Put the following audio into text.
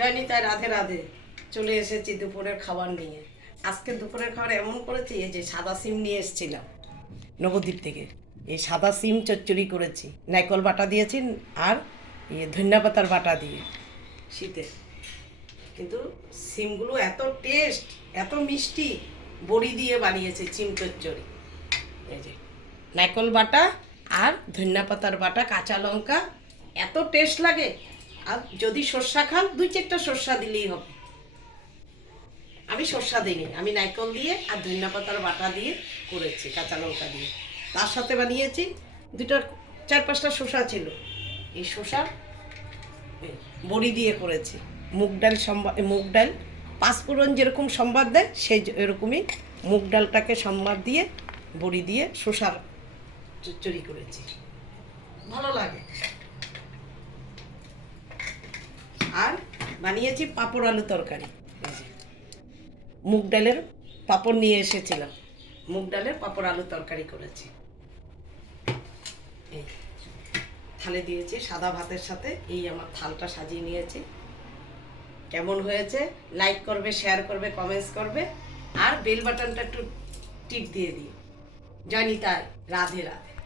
জয়নিতাই রাধে রাধে। চলে এসেছি দুপুরের খাবার নিয়ে। আজকে দুপুরের খাবার এমন করেছি, এই যে সাদা সিম নিয়ে এসেছিলাম নবদ্বীপ থেকে। এই সাদা সিম চচ্চড়ি করেছি, নারকেল বাটা দিয়েছি আর ধনিয়া পাতার বাটা দিয়ে শীতে। কিন্তু সিমগুলো এত টেস্ট, এত মিষ্টি, বড়ি দিয়ে বানিয়েছে সিম চচ্চড়ি। এই যে নারকেল বাটা আর ধনিয়া পাতার বাটা, কাঁচা লঙ্কা, এত টেস্ট লাগে। আর যদি সর্ষা খান, 2-4টা সর্ষা দিলেই হবে। আমি সর্ষা দিইনি, আমি নারকেল দিয়ে আর ধনিয়া পাতার বাটা দিয়ে করেছি, কাঁচা লঙ্কা দিয়ে। তার সাথে বানিয়েছি 4-5টা শসা ছিল, এই শসা বড়ি দিয়ে করেছি। মুগ ডাল পাঁচফোড়ন যেরকম সম্বাদ দেয়, সেই এরকমই মুগ ডালটাকে সম্বাদ দিয়ে বড়ি দিয়ে শসার চচ্চড়ি করেছি, ভালো লাগে। আর বানিয়েছি পাঁপড় আলু তরকারি। মুগ ডালের পাঁপড় নিয়ে এসেছিলাম, মুগ ডালের পাঁপড় আলু তরকারি করেছি। এই থালে দিয়েছি সাদা ভাতের সাথে। এই আমার থালটা সাজিয়ে নিয়েছি। কেমন হয়েছে লাইক করবে, শেয়ার করবে, কমেন্টস করবে, আর বেল বাটনটা একটু টিপ দিয়ে দিও। জয়নিতাই রাধে রাধে।